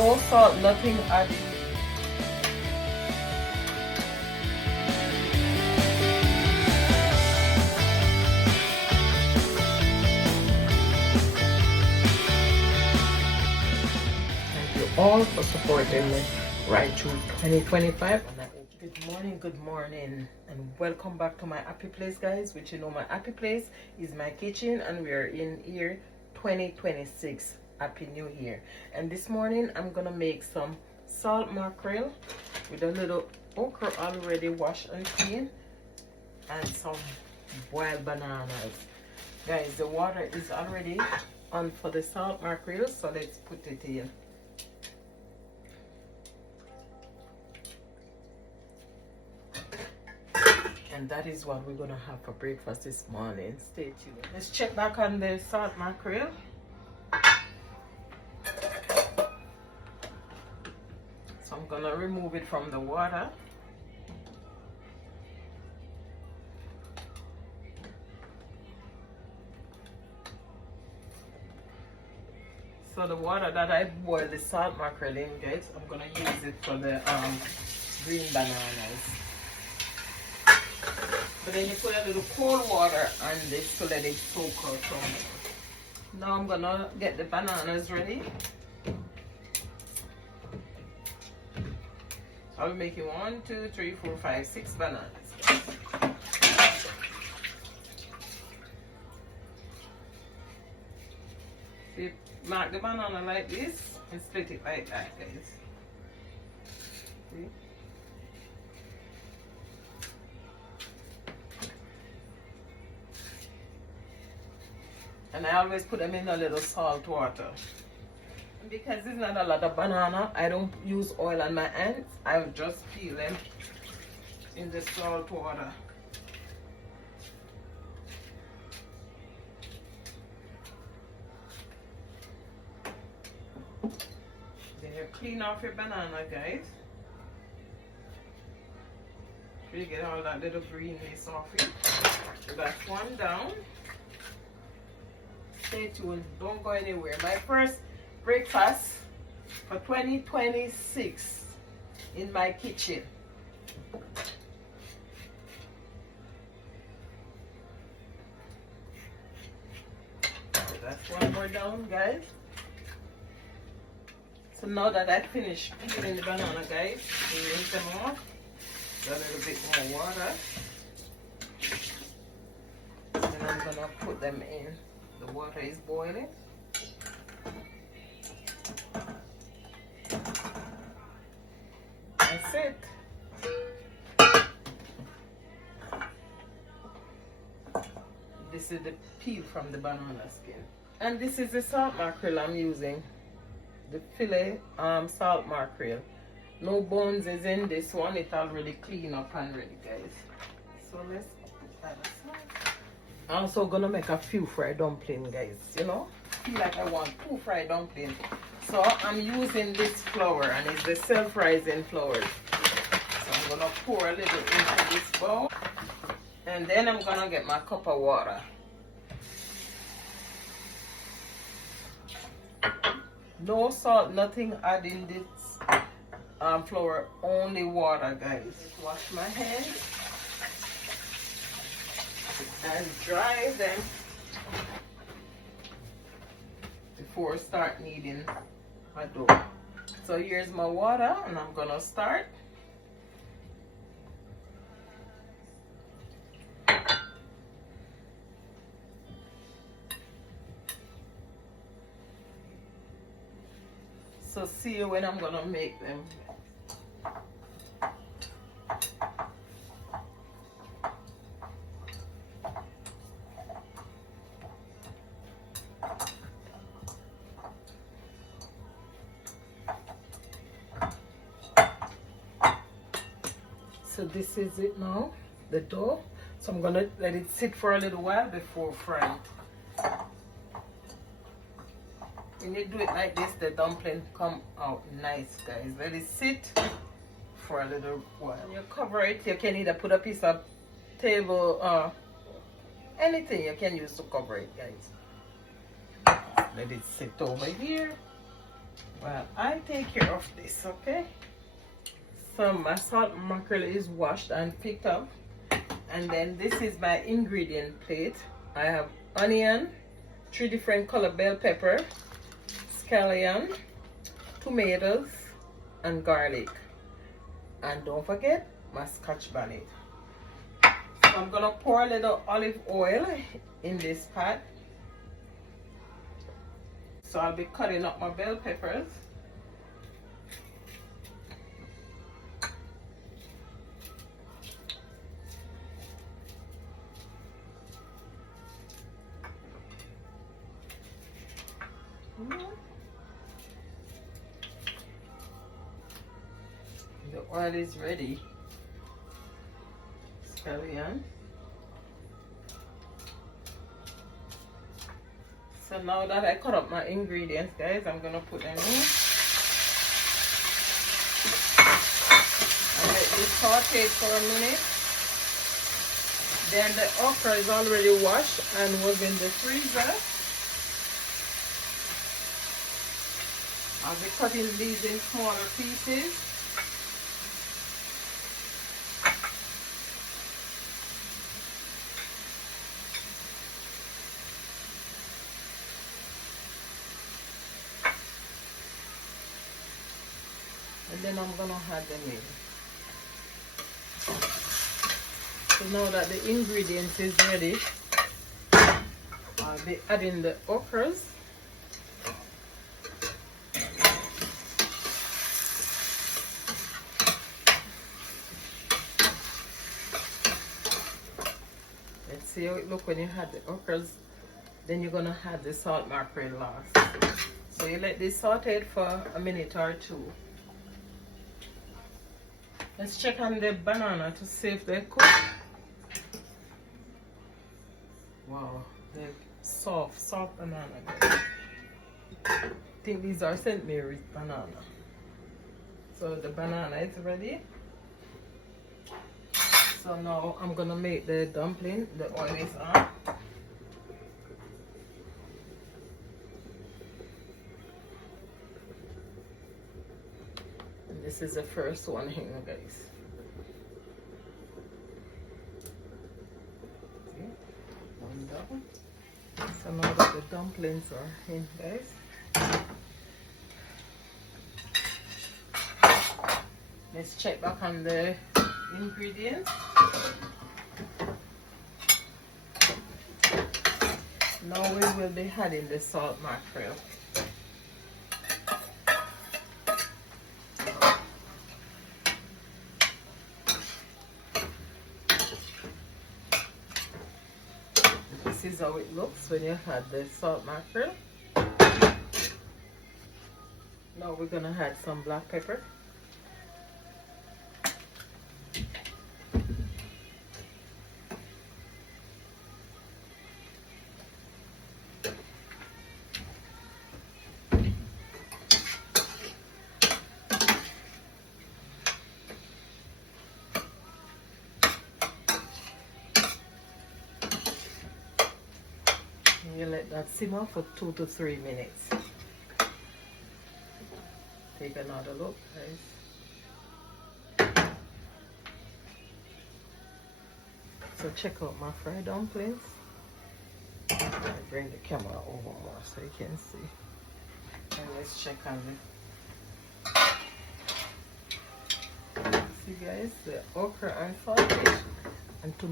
No salt, nothing added. Thank you all for supporting me right through 2025. Good morning, and welcome back to my happy place, guys. Which, you know, my happy place is my kitchen, and we are in year 2026. Happy New Year. And this morning I'm gonna make some salt mackerel with a little okra already washed and clean, and some boiled bananas. Guys, the water is already on for the salt mackerel, so let's put it in. And that is what we're gonna have for breakfast this morning. Stay tuned. Let's check back on the salt mackerel. So I'm gonna remove it from the water. So the water that I boiled the salt mackerel in, guys, I'm gonna use it for the green bananas. But then you put a little cold water on this to let it soak out from it. Now I'm gonna get the bananas ready. So I'll make you 1, 2, 3, 4, 5, 6 bananas. So you mark the banana like this and split it like that, guys. See? And I always put them in a little salt water. Because there's not a lot of banana, I don't use oil on my hands. I'll just peel them in the salt water. Then you clean off your banana, guys. So you get all that little greenness off it. So that's one down. Stay tuned, don't go anywhere. My first breakfast for 2026 in my kitchen. So that's one more down, guys. So now that I finished peeling the banana, guys, we rinse them off. A little bit more water. And I'm gonna put them in. The water is boiling. That's it. This is the peel from the banana skin. And this is the salt mackerel I'm using. The fillet salt mackerel. No bones is in this one. It's already clean up and ready, guys. So let's put that aside. I'm also gonna make a few fried dumplings, guys. You know, feel like I want 2 fried dumplings. So I'm using this flour, and it's the self-rising flour. So I'm gonna pour a little into this bowl, and then I'm gonna get my cup of water. No salt, nothing added in this flour, only water, guys. Wash my hands and dry them before start kneading my dough. So here's my water, and I'm gonna start. So see you when I'm gonna make them. So this is it now, the dough. So I'm gonna let it sit for a little while before frying. When you do it like this, the dumpling come out nice, guys. Let it sit for a little while. When you cover it, you can either put a piece of table, anything you can use to cover it, guys. Let it sit over here. Well, I take care of this, okay? So my salt mackerel is washed and picked up. And then this is my ingredient plate. I have onion, 3 different color bell pepper, scallion, tomatoes, and garlic. And don't forget my scotch bonnet. So I'm gonna pour a little olive oil in this pot. So I'll be cutting up my bell peppers. The oil is ready. Scallion. So now that I cut up my ingredients, guys, I'm gonna put them in. And let this saute for a minute. Then the okra is already washed and was in the freezer. I'll be cutting these in smaller pieces. And then I'm gonna add them in. So now that the ingredients is ready, I'll be adding the okras. Let's see how it look when you add the okras. Then you're gonna add the salt mackerel last. So you let this saute for a minute or two. Let's check on the banana to see if they cook. Wow, they're soft banana, guys. I think these are St. Mary's banana. So the banana is ready. So now I'm gonna make the dumpling. The oil is on. And this is the first one here, guys. See? One down. So now that the dumplings are in, guys, let's check back on the ingredients. Now we will be adding the salt mackerel. This is how it looks when you add the salt mackerel. Now we're gonna add some black pepper. You let that simmer for 2 to 3 minutes. Take another look, guys. So check out my fried dumplings. I bring the camera over more so you can see. And let's check on it. See, guys, the okra and sausage. And to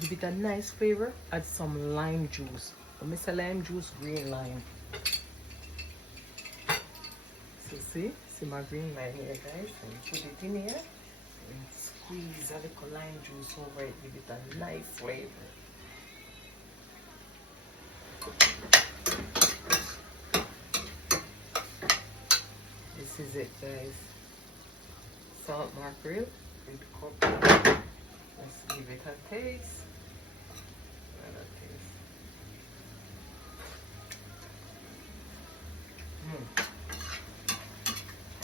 give it a nice flavor, add some lime juice. Mr. Lime juice, green lime. So see my green lime here, guys, and put it in here and squeeze a little lime juice over it, give it a nice flavor. This is it, guys. Salt mackerel with coconut. Let's give it a taste.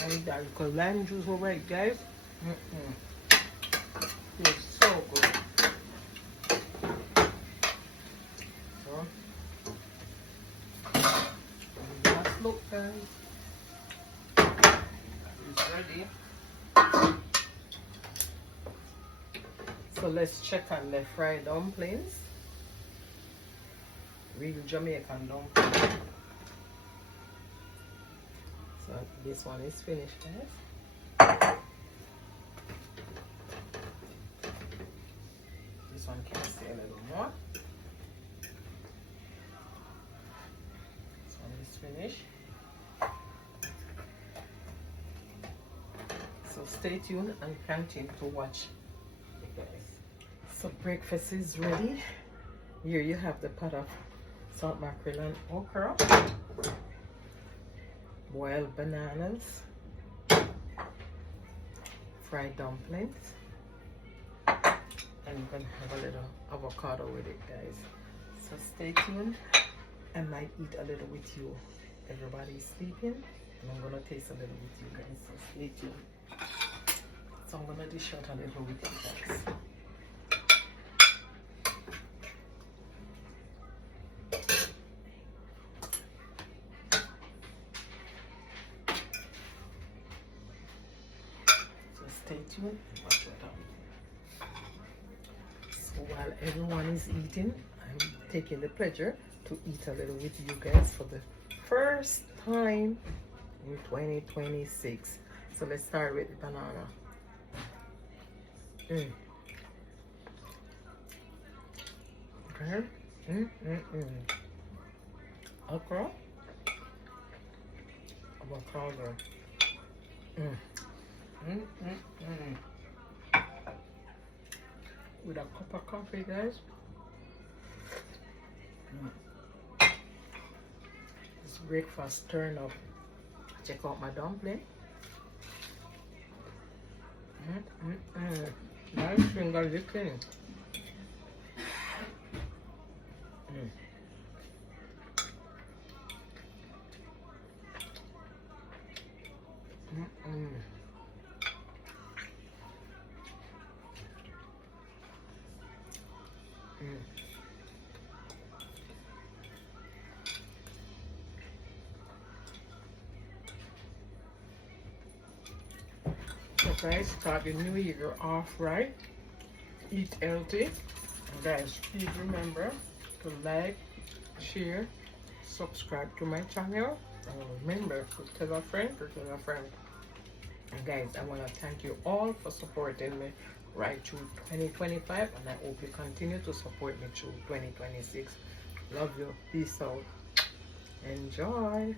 And that little lime juice over it, guys. It's so good. So, last look, guys. ready. So let's check on the fried dumplings. Real Jamaican dumplings. So this one is finished, guys. This one can stay a little more. This one is finished. So stay tuned and continue to watch, guys. So breakfast is ready. Here you have the pot of salt mackerel and okra, boiled bananas, fried dumplings, and you're gonna have a little avocado with it, guys. So stay tuned. I might eat a little with you. Everybody's sleeping, and I'm gonna taste a little with you guys. So stay tuned. So I'm gonna dish out a little with you guys. So stay tuned. Watch what happens. So while everyone is eating, I'm taking the pleasure to eat a little with you guys for the first time in 2026. So let's start with the banana. Okay. Okra. Avocado. With a cup of coffee, guys. This breakfast turn up. Check out my dumpling. Nice finger licking. So guys, start the new year off right. Eat healthy. And guys, please remember to like, share, subscribe to my channel. And remember to tell a friend to tell a friend. And guys, I want to thank you all for supporting me right through 2025, and I hope you continue to support me through 2026. Love you. Peace out. Enjoy.